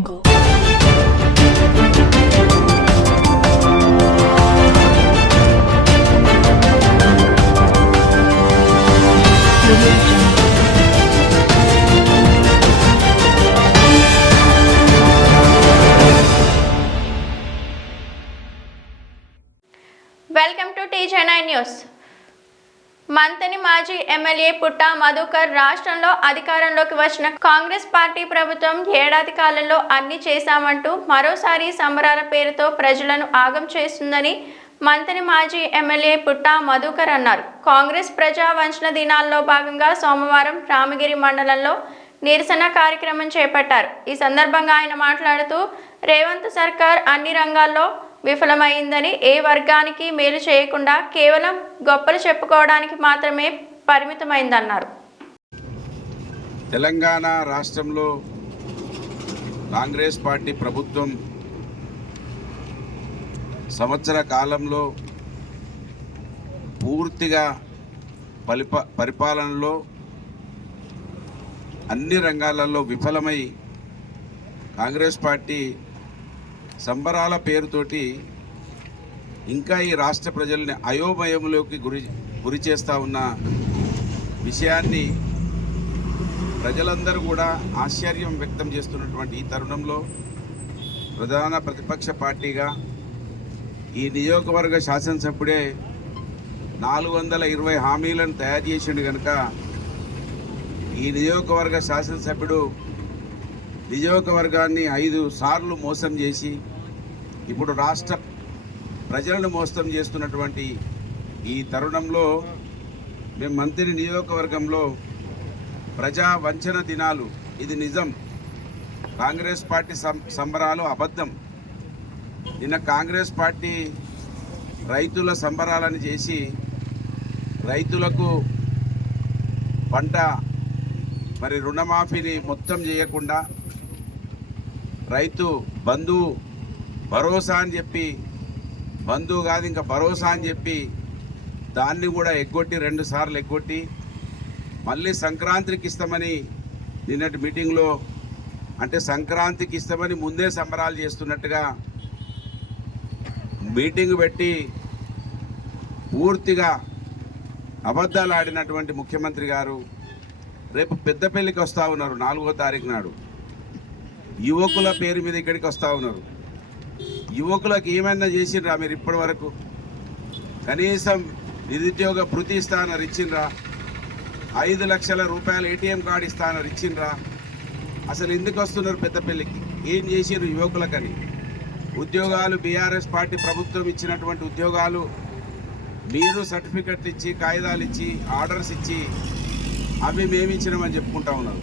Welcome to TJ9 news. Manthani మాజీ MLA పుట్టా మధుకర్ రాష్ట్రంలో అధికారంలోకి వచ్చిన కాంగ్రెస్ పార్టీ ప్రభుత్వం ఏడాది కాలంలో అన్ని చేశామంటూ మరోసారి సంబరాల పేరుతో ప్రజలను ఆగం చేస్తుందని మంతని మాజీ ఎమ్మెల్యే పుట్టా మధుకర్ అన్నారు. కాంగ్రెస్ ప్రజా వంచన దినాల్లో భాగంగా సోమవారం రామగిరి మండలంలో నిరసన కార్యక్రమం చేపట్టారు. ఈ సందర్భంగా ఆయన మాట్లాడుతూ రేవంత్ సర్కార్ అన్ని రంగాల్లో విఫలమైందని, ఏ వర్గానికి మేలు చేయకుండా కేవలం గొప్పలు చెప్పుకోవడానికి మాత్రమే పరిమితమైందన్నారు. తెలంగాణ రాష్ట్రంలో కాంగ్రెస్ పార్టీ ప్రభుత్వం సంవత్సర కాలంలో పూర్తిగా పరిపాలనలో అన్ని రంగాలలో విఫలమై కాంగ్రెస్ పార్టీ సంబరాల పేరుతోటి ఇంకా ఈ రాష్ట్ర ప్రజల్ని అయోమయంలోకి గురి చేస్తూ ఉన్న విషయాన్ని ప్రజలందరూ కూడా ఆశ్చర్యం వ్యక్తం చేస్తున్నటువంటి ఈ తరుణంలో ప్రధాన ప్రతిపక్ష పార్టీగా ఈ నియోజకవర్గ శాసనసభ్యుడే 420 హామీలను తయారు చేసిండు కనుక ఈ నియోజకవర్గ శాసనసభ్యుడు నియోజకవర్గాన్ని 5 సార్లు మోసం చేసి ఇప్పుడు రాష్ట్ర ప్రజలను మోసం చేస్తున్నటువంటి ఈ తరుణంలో మేము మంత్రి నియోజకవర్గంలో ప్రజా వంచన దినాలు, ఇది నిజం. కాంగ్రెస్ పార్టీ సంబరాలు అబద్ధం. నిన్న కాంగ్రెస్ పార్టీ రైతుల సంబరాలను చేసి రైతులకు పంట మరి రుణమాఫీని మొత్తం చేయకుండా రైతు బంధు భరోసా అని చెప్పి, బంధువు కాదు ఇంకా భరోసా అని చెప్పి దాన్ని కూడా ఎగ్గొట్టి 2 సార్లు ఎగ్గొట్టి మళ్ళీ సంక్రాంతికి ఇస్తామని నిన్నటి మీటింగ్లో, అంటే సంక్రాంతికి ఇస్తామని ముందే సంబరాలు చేస్తున్నట్టుగా మీటింగ్ పెట్టి పూర్తిగా అబద్ధాలు ఆడినటువంటి ముఖ్యమంత్రి గారు రేపు పెద్దపల్లికి వస్తూ ఉన్నారు. 4వ తారీఖు నాడు యువకుల పేరు మీద ఇక్కడికి వస్తూ ఉన్నారు. యువకులకు ఏమైనా చేసిండ్రా మీరు ఇప్పటి వరకు? కనీసం నిరుద్యోగ భృతి ఇస్తానని ఇచ్చిండ్రా? 5 లక్షల రూపాయల ATM కార్డు ఇస్తానని ఇచ్చిండ్రా? అసలు ఎందుకు వస్తున్నారు పెద్దపల్లికి? ఏం చేసిర్రు యువకులకని? ఉద్యోగాలు BRS పార్టీ ప్రభుత్వం ఇచ్చినటువంటి ఉద్యోగాలు మీరు సర్టిఫికెట్లు ఇచ్చి, కాగితాలు ఇచ్చి, ఆర్డర్స్ ఇచ్చి అవి మేము ఇచ్చినామని చెప్పుకుంటా ఉన్నారు.